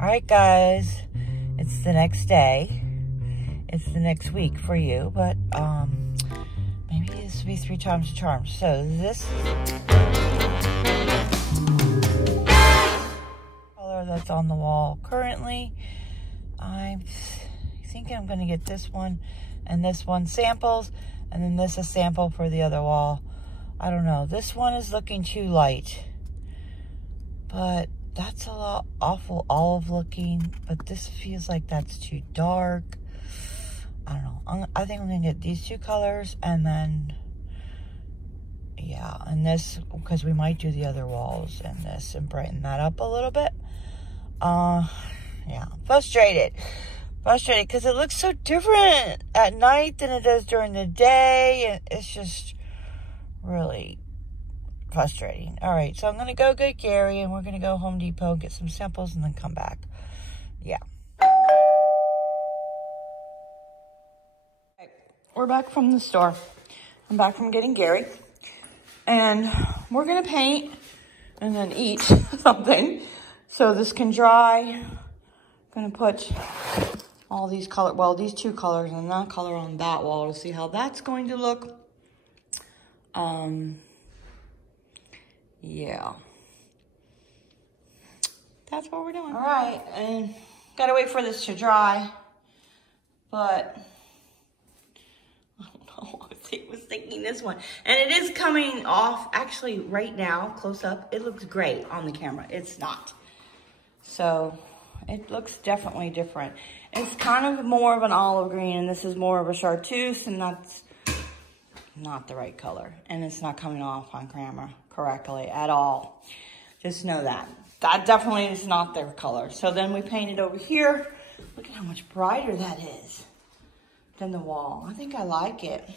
Alright guys, it's the next day. It's the next week for you, but maybe this will be 3 times the charm. So this color that's on the wall currently, I think I'm gonna get this one and this one samples, and then this a sample for the other wall. I don't know, this one is looking too light, but that's a lot awful olive looking, but this feels like that's too dark. I don't know. I think I'm gonna get these 2 colors, and then yeah, and this, because we might do the other walls and this and brighten that up a little bit. Yeah, frustrated because it looks so different at night than it does during the day, and it's just really frustrating. All right, so I'm gonna go get Gary, and we're gonna go Home Depot, get some samples, and then come back. Yeah. We're back from the store. I'm back from getting Gary, and we're gonna paint and then eat something so this can dry. I'm gonna put all these color, well, these 2 colors and that color on that wall to see how that's going to look. Yeah, that's what we're doing. All right, and gotta wait for this to dry, but I don't know, I was thinking this one, and it is coming off, actually right now, close up, it looks great on the camera. It's not, so it looks definitely different. It's kind of more of an olive green, and this is more of a chartreuse, and that's not the right color, and it's not coming off on camera correctly at all. Just know that. That definitely is not their color. So then we painted over here. Look at how much brighter that is than the wall. I think I like it.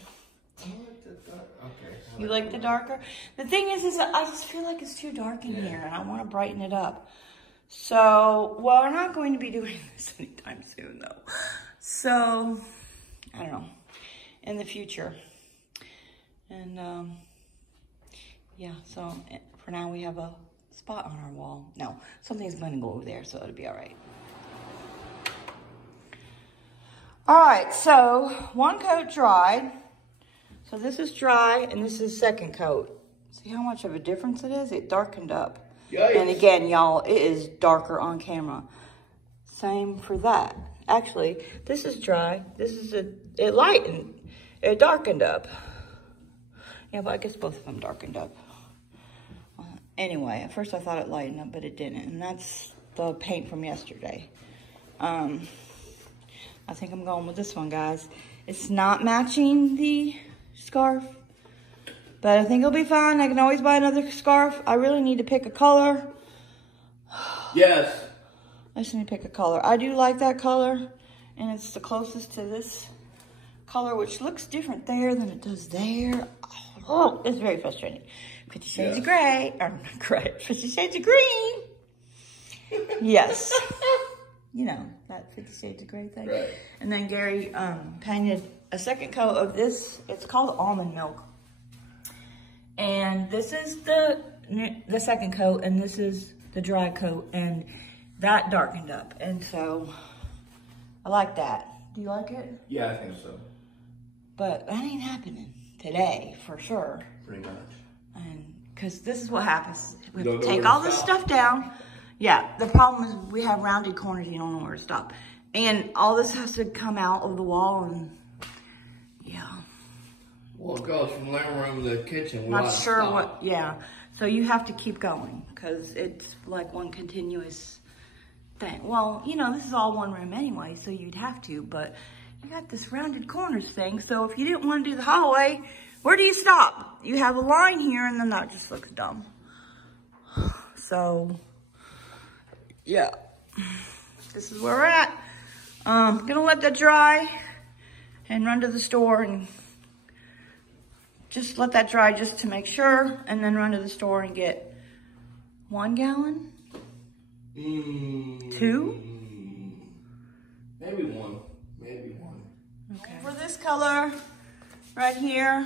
I like the dark. Okay. You like the darker? The thing is I just feel like it's too dark in here, and I want to brighten it up. So, well, we're not going to be doing this anytime soon, though. So, I don't know. In the future. And, yeah, so for now we have a spot on our wall. No, something's going to go over there, so it'll be all right. All right, so 1 coat dried. So this is dry, and this is 2nd coat. See how much of a difference it is? It darkened up. Yikes. And again, y'all, it is darker on camera. Same for that. Actually, this is dry. This is it lightened. It darkened up. Yeah, but I guess both of them darkened up. Anyway, at first I thought it lightened up, but it didn't. And that's the paint from yesterday. I think I'm going with this one, guys. It's not matching the scarf, but I think it'll be fine. I can always buy another scarf. I really need to pick a color. Yes. I just need to pick a color. I do like that color, and it's the closest to this color, which looks different there than it does there. Oh, it's very frustrating. 50 Shades of Gray, or not gray, 50 Shades of Green. Yes. You know, that 50 Shades of Grey thing. Right. And then Gary painted a 2nd coat of this. It's called Almond Milk. And this is the 2nd coat, and this is the dry coat, and that darkened up. And so, I like that. Do you like it? Yeah, I think so. But that ain't happening today, for sure. Pretty much. And because this is what happens. We have to take all this stuff down. Yeah, the problem is we have rounded corners. You don't know where to stop. And all this has to come out of the wall, and yeah. Well, it goes from living room to the kitchen. Not sure what, yeah. So you have to keep going because it's like one continuous thing. Well, you know, this is all one room anyway, so you'd have to, but you got this rounded corners thing. So if you didn't want to do the hallway, where do you stop? You have a line here, and then that just looks dumb. So, yeah, this is where we're at. Gonna let that dry and run to the store and just let that dry just to make sure, and then run to the store and get 1 gallon? 2? Maybe 1. Maybe 1. Okay. For this color right here.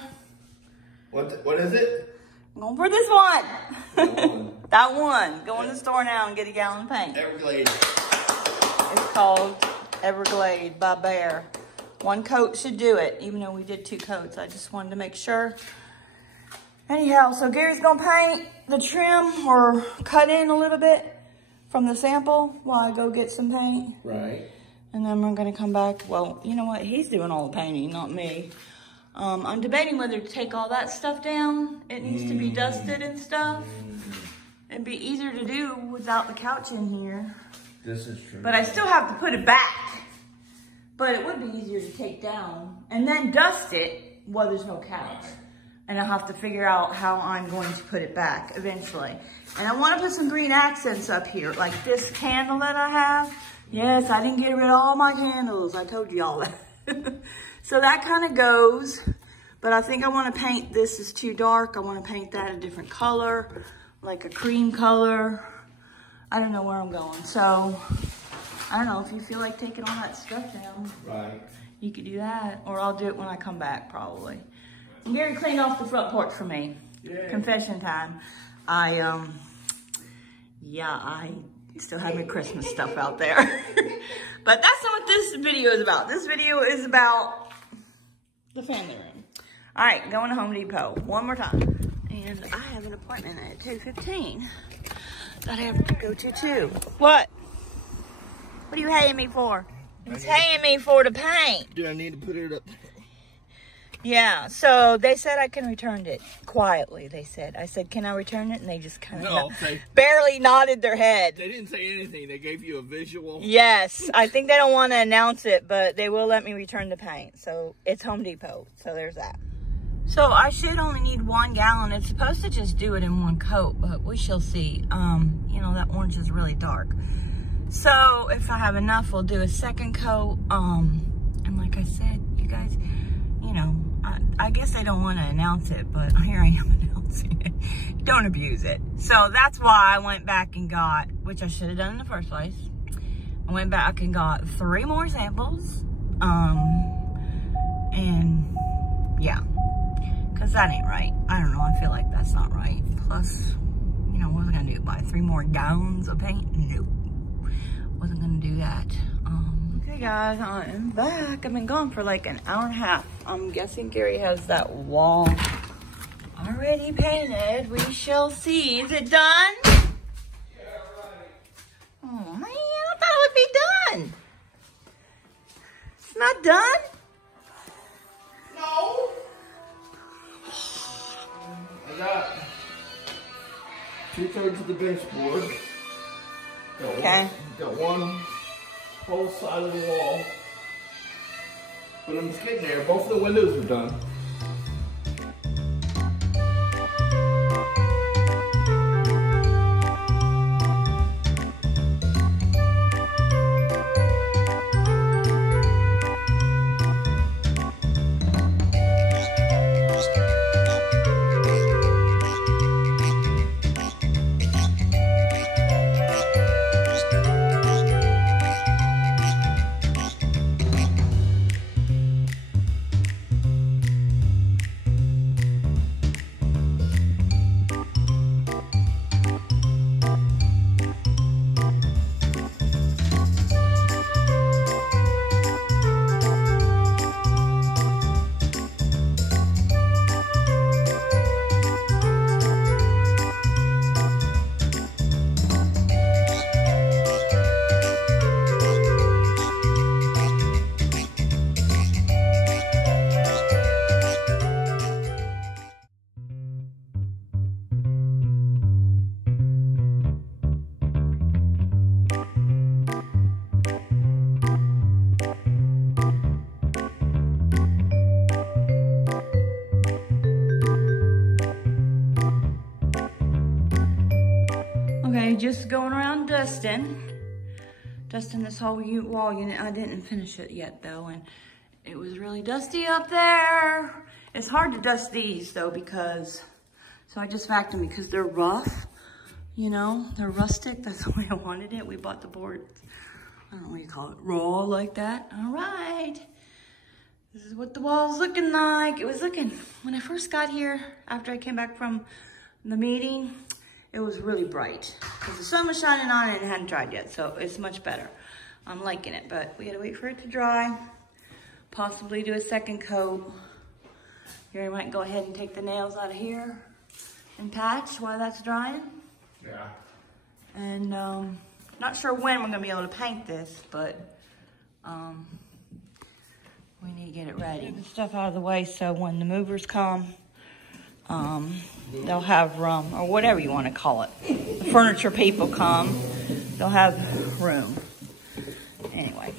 What is it? I'm going for this one. That one. Go in the store now and get a gallon of paint. Everglades. It's called Everglade by Bear. One coat should do it, even though we did 2 coats. I just wanted to make sure. Anyhow, so Gary's gonna paint the trim or cut in a little bit from the sample while I go get some paint. Right. And then we're gonna come back. Well, you know what? He's doing all the painting, not me. I'm debating whether to take all that stuff down. It needs to be dusted and stuff. It'd be easier to do without the couch in here. This is true. But I still have to put it back. But it would be easier to take down and then dust it while there's no couch. And I'll have to figure out how I'm going to put it back eventually. And I want to put some green accents up here, like this candle that I have. Yes, I didn't get rid of all my candles. I told you all that. So that kind of goes. But I think I want to paint, this is too dark. I want to paint that a different color, like a cream color. I don't know where I'm going. So I don't know if you feel like taking all that stuff down. Right. You could do that, or I'll do it when I come back probably. And Gary cleaned off the front porch for me. Yay. Confession time. I still have my Christmas stuff out there. But that's not what this video is about. This video is about the family room. All right, going to Home Depot one more time. And I have an appointment at 2:15 that I have to go to too. What? What are you haying me for? He's haying me for the paint. Do I need to put it up? Yeah, so they said I can return it quietly, they said. I said, can I return it? And they just kind of barely nodded their head. They didn't say anything. They gave you a visual. Yes, I think they don't want to announce it, but they will let me return the paint. So it's Home Depot, so there's that. So I should only need 1 gallon. It's supposed to just do it in 1 coat, but we shall see. You know, that orange is really dark. So if I have enough, we'll do a 2nd coat. And like I said, you guys, you know, I guess they don't want to announce it, but here I am announcing it. Don't abuse it. So that's why I went back and got, which I should have done in the first place. I went back and got 3 more samples. And yeah, because that ain't right. I don't know. I feel like that's not right. Plus, you know, what was I going to do? Buy 3 more gallons of paint? Nope. Wasn't going to do that. Okay guys, I'm back. I've been gone for like an hour and a half. I'm guessing Gary has that wall already painted. We shall see. Is it done? Yeah, right. Oh man, I thought it would be done. It's not done? No. I got 2/3 of the baseboard. Okay. Got one whole side of the wall. But I'm just getting there. Both of the windows are done. Just going around dusting this whole wall unit. I didn't finish it yet though, and it was really dusty up there. It's hard to dust these though because, so I just vacuumed because they're rough, you know, they're rustic. That's the way I wanted it. We bought the boards, I don't know what you call it, raw like that. All right, this is what the wall's looking like. It was looking, when I first got here, after I came back from the meeting, it was really bright because the sun was shining on it and it hadn't dried yet, so it's much better. I'm liking it, but we gotta wait for it to dry. Possibly do a second coat. Gary might go ahead and take the nails out of here and patch while that's drying. Yeah. And not sure when we're gonna be able to paint this, but we need to get it ready. Get the stuff out of the way so when the movers come, they'll have room, or whatever you want to call it. The furniture people come, they'll have room. Anyway,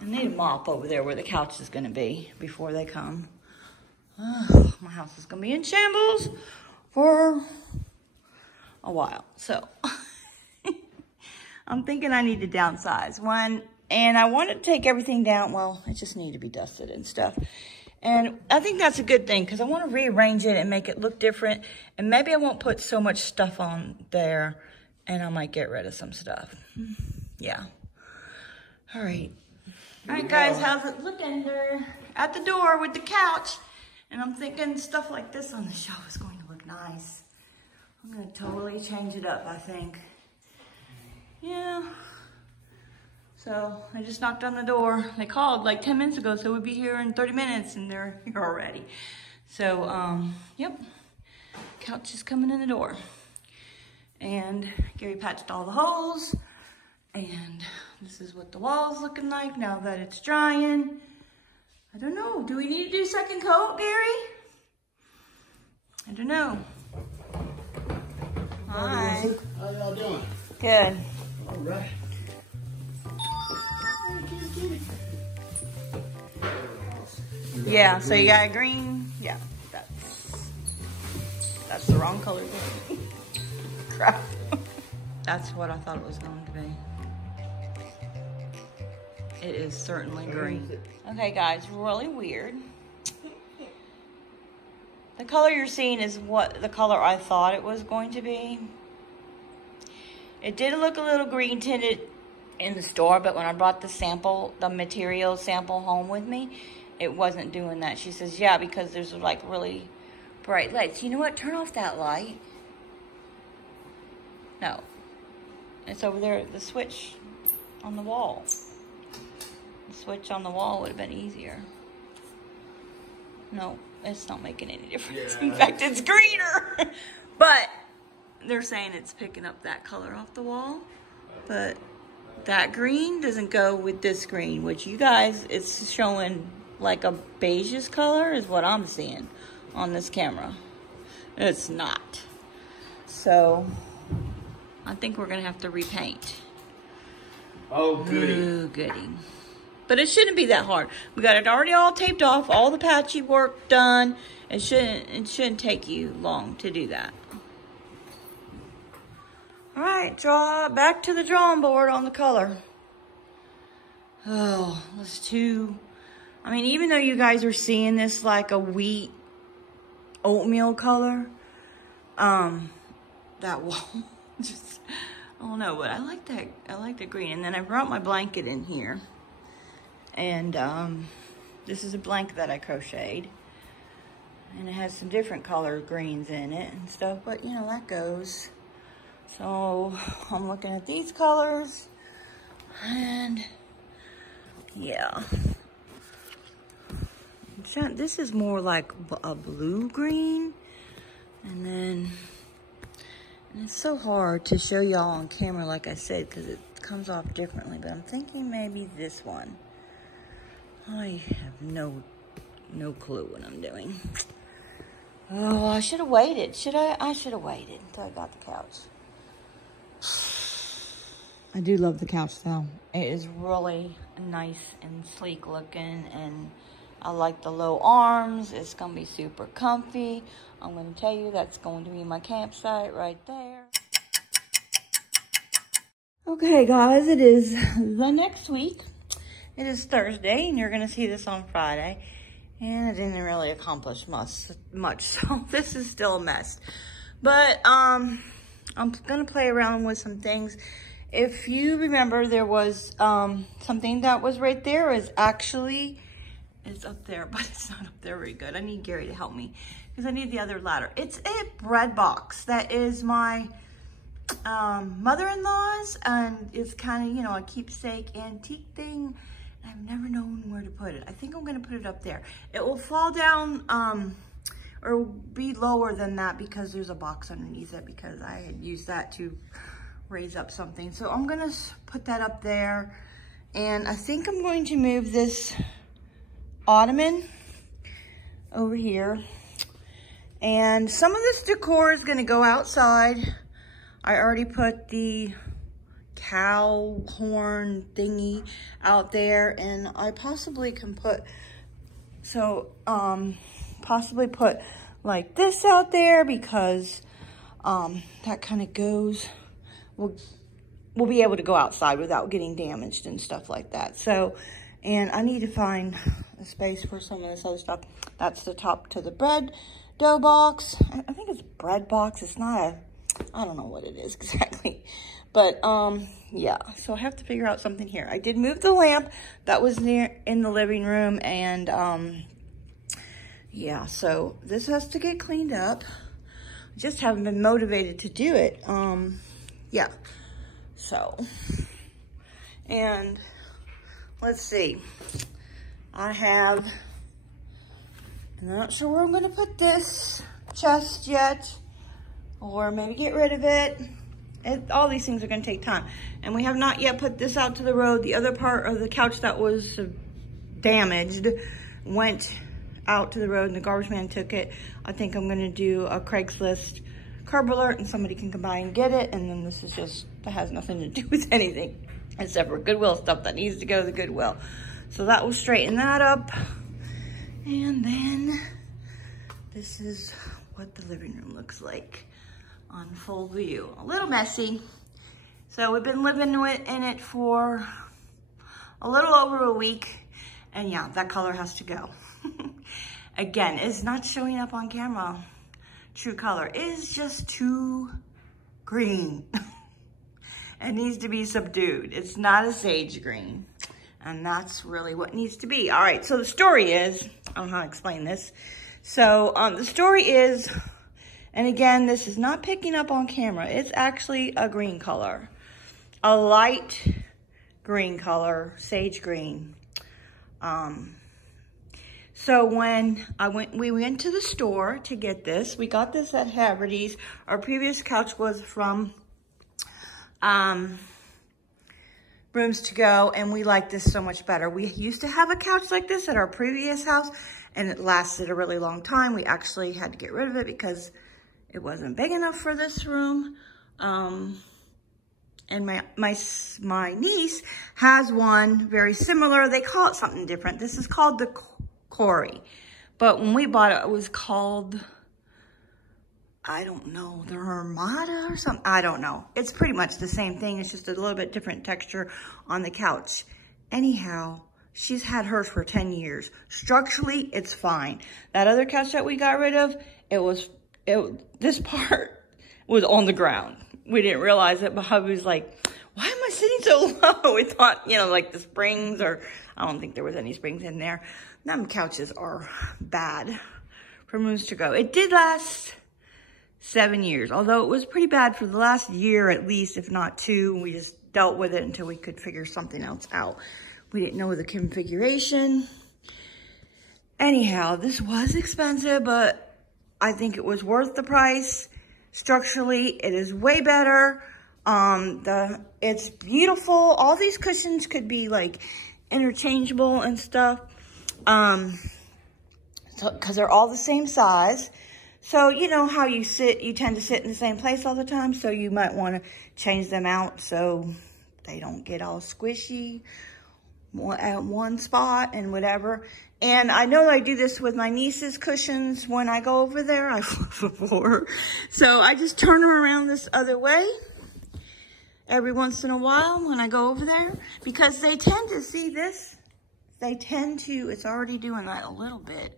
I need a mop over there where the couch is going to be before they come. My house is going to be in shambles for a while. So I'm thinking I need to downsize. And I want to take everything down. Well, it just needs to be dusted and stuff. And I think that's a good thing because I want to rearrange it and make it look different. And maybe I won't put so much stuff on there and I might get rid of some stuff. Yeah. All right. All right, guys, how's it looking? They're at the door with the couch. And I'm thinking stuff like this on the shelf is going to look nice. I'm going to totally change it up, I think. Yeah. So I just knocked on the door. They called like 10 minutes ago, so we'd be here in 30 minutes, and they're here already. So, yep, couch is coming in the door. And Gary patched all the holes, and this is what the wall's looking like now that it's drying. I don't know, do we need to do second coat, Gary? I don't know. Hi. How y'all doing? Good. All right. Yeah, so you got a green. Yeah, that's the wrong color. Crap. That's what I thought it was going to be. It is certainly green. Okay, guys, really weird. The color you're seeing is what the color I thought it was going to be. It did look a little green tinted in the store, but when I brought the material sample home with me, it wasn't doing that. She says, yeah, because there's like really bright lights. You know what? Turn off that light. No. It's over there, the switch on the wall. The switch on the wall would have been easier. No, it's not making any difference. Yeah. In fact, it's greener. But they're saying it's picking up that color off the wall. But that green doesn't go with this green, which you guys, it's showing like a beigeish color is what I'm seeing on this camera. It's not. So I think we're gonna have to repaint. Oh, goody. Ooh, goody. But it shouldn't be that hard. We got it already all taped off, all the patchy work done. It shouldn't take you long to do that. All right, back to the drawing board on the color. Oh, it's too, I mean, even though you guys are seeing this like a wheat oatmeal color, that wall, just, I don't know, but I like that. I like the green. And then I brought my blanket in here. And this is a blanket that I crocheted. And it has some different color greens in it and stuff, but you know, that goes. So I'm looking at these colors, and yeah. This is more like a blue green, and it's so hard to show y'all on camera, like I said, because it comes off differently, but I'm thinking maybe this one. I have no clue what I'm doing. Oh, I should have waited. Should I? I should have waited until I got the couch. I do love the couch though. It is really nice and sleek looking, and I like the low arms. It's gonna be super comfy. I'm gonna tell you that's going to be my campsite right there. Okay guys, it is the next week. It is Thursday, and you're gonna see this on Friday. And I didn't really accomplish much, so this is still a mess. But I'm gonna play around with some things. If you remember, there was something that was right there is actually, it's up there, but it's not up there very good. I need Gary to help me because I need the other ladder. It's a bread box. That is my mother-in-law's, and it's kind of, you know, a keepsake antique thing. I've never known where to put it. I think I'm gonna put it up there. It will fall down or be lower than that because there's a box underneath it, because I had used that to raise up something. So I'm gonna put that up there, and I think I'm going to move this ottoman over here, and some of this decor is gonna go outside. I already put the cow horn thingy out there, and I possibly can put, possibly put like this out there, because that kind of goes, we'll be able to go outside without getting damaged and stuff like that. So, and I need to find a space for some of this other stuff. That's the top to the bread dough box. I think it's bread box. It's not a, I don't know what it is exactly. But, yeah, so I have to figure out something here. I did move the lamp that was in the living room, and, yeah, so this has to get cleaned up. Just haven't been motivated to do it. Yeah, so, and let's see. I'm not sure where I'm gonna put this chest yet, or maybe get rid of it. All these things are gonna take time. And we have not yet put this out to the road. The other part of the couch that was damaged went out to the road, and the garbage man took it. I think I'm gonna do a Craigslist curb alert, and somebody can come by and get it. And then this is just, that has nothing to do with anything except for Goodwill stuff that needs to go to the Goodwill. So that will straighten that up. And then this is what the living room looks like on full view. A little messy. So we've been living in it for a little over a week, and yeah, that color has to go. Again, it's not showing up on camera. True color is just too green. It needs to be subdued. It's not a sage green, and that's really what needs to be. All right, so the story is, I don't know how to explain this. So the story is, and again, this is not picking up on camera. It's actually a green color, a light green color, sage green. So when we went to the store to get this. We got this at Haverty's. Our previous couch was from Rooms to Go, and we like this so much better. We used to have a couch like this at our previous house, and it lasted a really long time. We actually had to get rid of it because it wasn't big enough for this room. And my niece has one very similar. They call it something different. This is called the Corey. But when we bought it, it was called, I don't know, the Armada or something. I don't know. It's pretty much the same thing. It's just a little bit different texture on the couch. Anyhow, she's had hers for 10 years. Structurally, it's fine. That other couch that we got rid of, this part was on the ground. We didn't realize it, but hubby was like, why am I sitting so low? We thought, you know, like the springs, or I don't think there was any springs in there. Them couches are bad from Rooms to Go. It did last 7 years, although it was pretty bad for the last year at least, if not 2. We just dealt with it until we could figure something else out. We didn't know the configuration. Anyhow, this was expensive, but I think it was worth the price. Structurally, it is way better. It's beautiful. All these cushions could be like interchangeable and stuff. Because they're all the same size. So, you know how you tend to sit in the same place all the time. So you might want to change them out so they don't get all squishy at one spot and whatever. And I know I do this with my niece's cushions when I go over there. I've before. So I just turn them around this other way every once in a while when I go over there, because they tend to see this. They tend to, it's already doing that a little bit.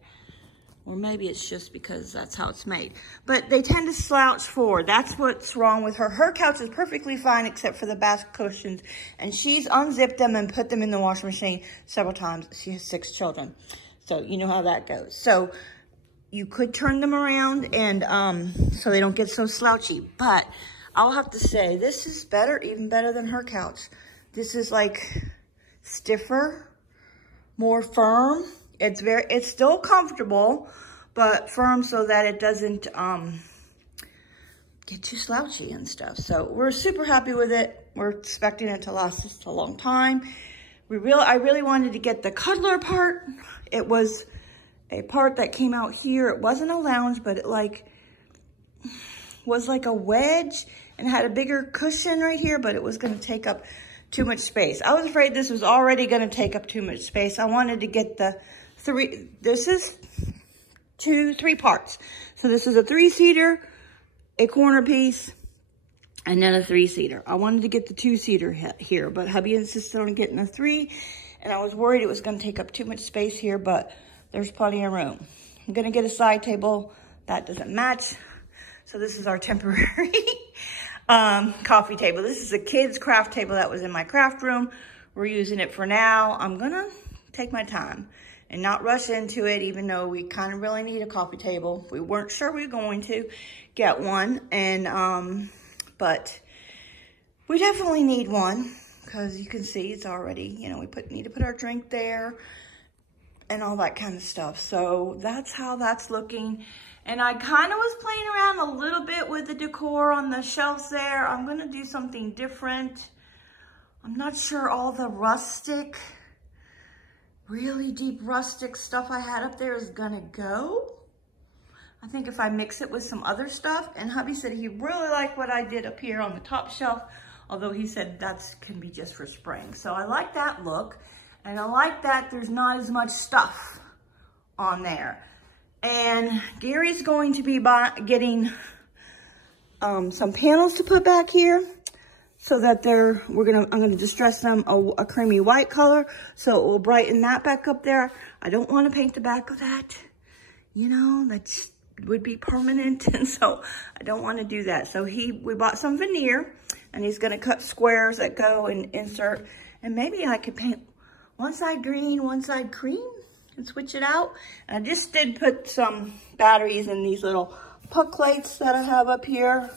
Or maybe it's just because that's how it's made. But they tend to slouch forward. That's what's wrong with her. Her couch is perfectly fine except for the back cushions. And she's unzipped them and put them in the washing machine several times. She has 6 children. So you know how that goes. So you could turn them around and so they don't get so slouchy. But I'll have to say, this is better, even better than her couch. This is like stiffer, more firm. It's still comfortable, but firm so that it doesn't get you slouchy and stuff. So we're super happy with it. We're expecting it to last us a long time. I really wanted to get the cuddler part. It was a part that came out here. It wasn't a lounge, but it was like a wedge and had a bigger cushion right here, but it was going to take up too much space. I was afraid this was already going to take up too much space. I wanted to get this is 3 parts. So this is a 3-seater, a corner piece, and then a 3-seater. I wanted to get the 2-seater here, but hubby insisted on getting a 3, and I was worried it was going to take up too much space here, but there's plenty of room. I'm going to get a side table. That doesn't match. So this is our temporary coffee table. This is a kid's craft table that was in my craft room. We're using it for now. I'm going to take my time and not rush into it, even though we kind of really need a coffee table. We weren't sure we were going to get one, and but we definitely need one because you can see it's already, you know, we need to put our drink there and all that kind of stuff. So that's how that's looking. And I kind of was playing around a little bit with the decor on the shelves there. I'm going to do something different. I'm not sure all the rustic, really deep rustic stuff I had up there is going to go. I think if I mix it with some other stuff, and hubby said he really liked what I did up here on the top shelf, although he said that can be just for spring. So I like that look, and I like that there's not as much stuff on there. And Gary's going to be getting some panels to put back here so that I'm gonna distress them a creamy white color, so it will brighten that back up there. I don't want to paint the back of that, you know, that would be permanent, and so I don't want to do that. So we bought some veneer, and he's gonna cut squares that go and insert, and maybe I could paint one side green, one side cream, and switch it out. And I just did put some batteries in these little puck lights that I have up here.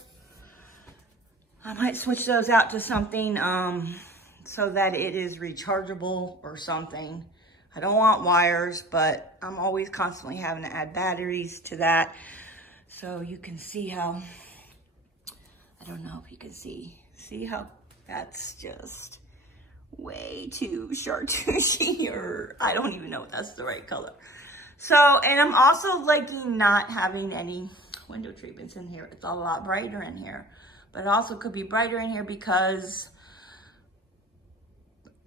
I might switch those out to something so that it is rechargeable or something. I don't want wires, but I'm always constantly having to add batteries to that. So you can see how, I don't know if you can see how that's just way too chartreusey, or I don't even know if that's the right color. So, and I'm also liking not having any window treatments in here. It's a lot brighter in here, but it also could be brighter in here because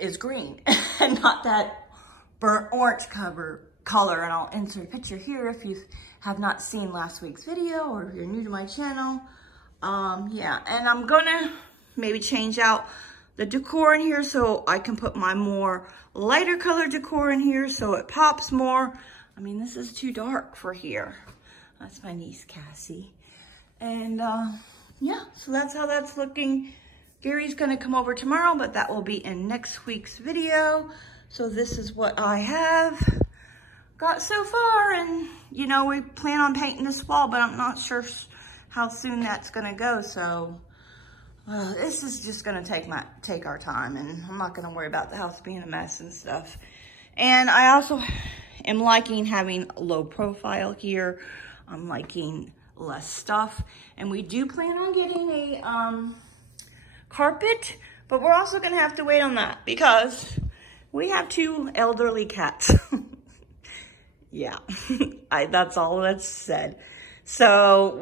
it's green and not that burnt orange color. And I'll insert a picture here if you have not seen last week's video, or if you're new to my channel. Yeah, and I'm gonna maybe change out the decor in here so I can put my more lighter color decor in here so it pops more. I mean, this is too dark for here. That's my niece, Cassie. And yeah, so that's how that's looking. Gary's gonna come over tomorrow, but that will be in next week's video. So this is what I have got so far. And you know, we plan on painting this fall, but I'm not sure how soon that's gonna go. So this is just gonna take our time, and I'm not gonna worry about the house being a mess and stuff. And I also am liking having a low profile here. I'm liking less stuff, and we do plan on getting a carpet, but we're also gonna have to wait on that because we have 2 elderly cats. Yeah, that's all that's said. So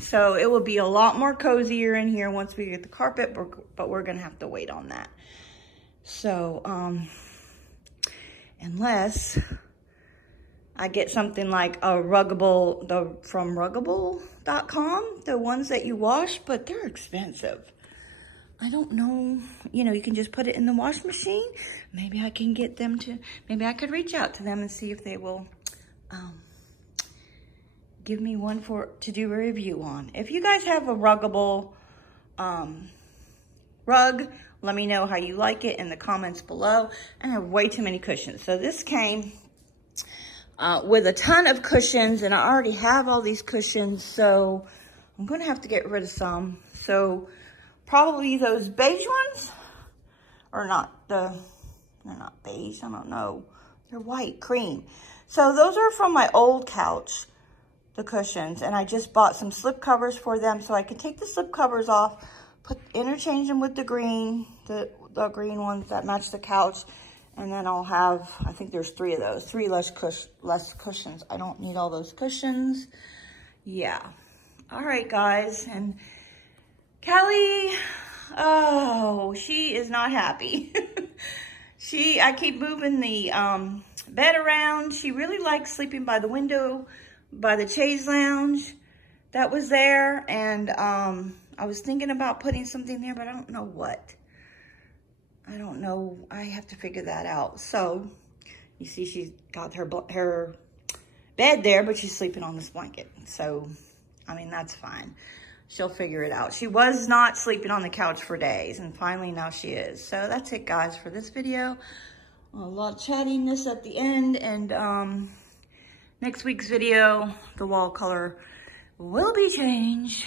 so it will be a lot more cozier in here once we get the carpet, but we're gonna have to wait on that. So, unless I get something like a Ruggable, from Ruggable.com, the ones that you wash, but they're expensive. I don't know, you know, you can just put it in the wash machine. Maybe I can get them maybe I could reach out to them and see if they will, give me one to do a review on. If you guys have a Ruggable rug, let me know how you like it in the comments below. I have way too many cushions. So this came with a ton of cushions, and I already have all these cushions. So I'm gonna have to get rid of some. So probably those beige ones, or not, they're not beige, I don't know. They're white, cream. So those are from my old couch, the cushions, and I just bought some slip covers for them so I can take the slip covers off, interchange them with the green, the green ones that match the couch, and then I'll have, I think there's 3 of those, 3 less cushions. I don't need all those cushions. Yeah. All right, guys. And Kelly, oh, she is not happy. I keep moving the bed around. She really likes sleeping by the window, by the chaise lounge that was there. And I was thinking about putting something there, but I don't know what. I don't know. I have to figure that out. So, you see she's got her bed there, but she's sleeping on this blanket. So, I mean, that's fine. She'll figure it out. She was not sleeping on the couch for days, and finally now she is. So, that's it, guys, for this video. A lot of chattiness at the end, and next week's video, the wall color will be changed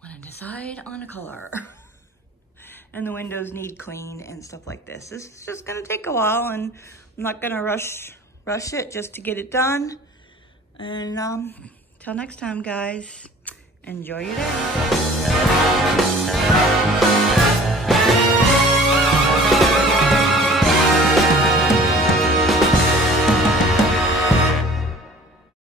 when I decide on a color. And the windows need clean and stuff like this. This is just gonna take a while, and I'm not gonna rush it just to get it done. And till next time, guys, enjoy your day.